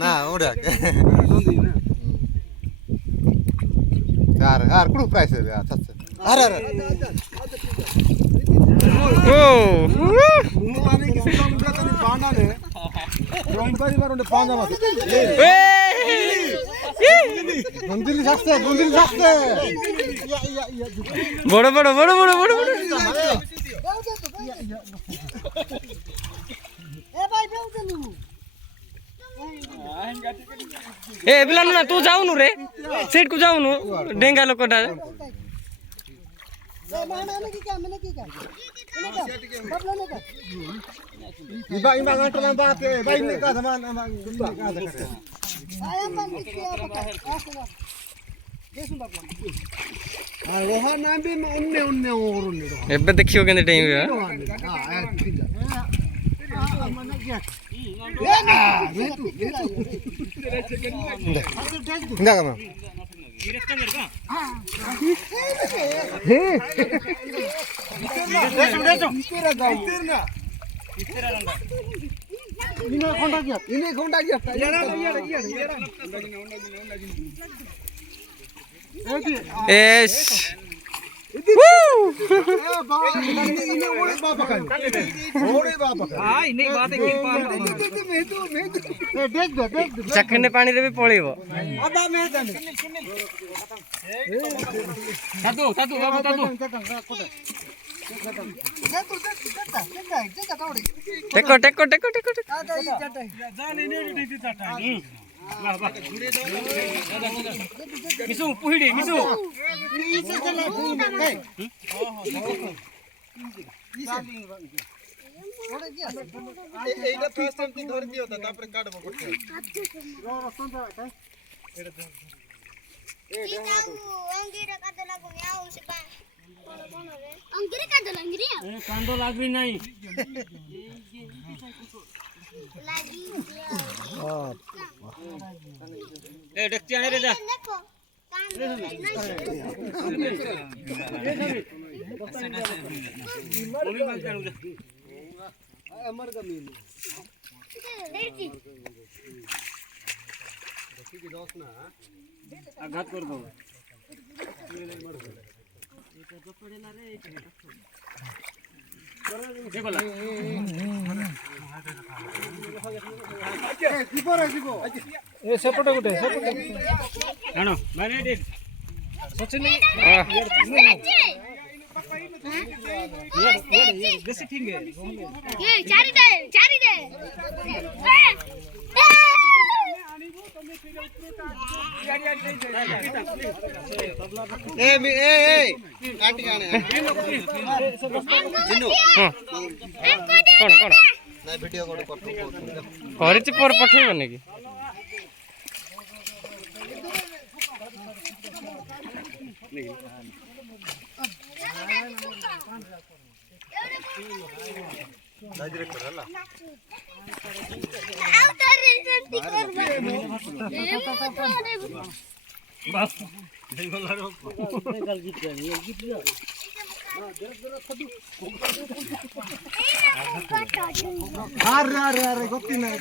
Nah, udah. Har, kudu price ya, tatsa. Har. Oh. বড় বড় বড় বড় বড় বড় ए बिलानु ना तू जाऊनु रे सेट को जाऊनु डेंगा लोकटा Iba ngantong bate, baik ni ka zaman amang ka ada. Rohan nambe onne orun ni rohan. एबे देखियो केने टाइम है Enggak kamu. Ini kontak ya. S चखने पानी रे भी पळेबो टेको टेको टेको टेको मिसु पुहिडी मिसु এইটা ফার্স্ট টাইম তুই ধরে দিও তারপরে কাটবো করতে अंगिरे काटे लागो याऊ से पा कोन रे अंगिरे काटे अंगिरे ए कांदो लागरी नाही लागी ए डक्ची आने रे जा देखो अमर गमीन देखी देखी दोस्त ना आघात कर दो देखो ला ए सेपटे गुटे जानो माने दे सचिन ये बेसी ठीक है ये चारी दे ए काटी आने जिन्नु कोन कोन ना वीडियो कोड करछि पर पठेबो नेकी डायरेक्टर हला आउटर सेंटी करबा बस देखलारो गल गीत गानी गीत जा अरे गोती नाही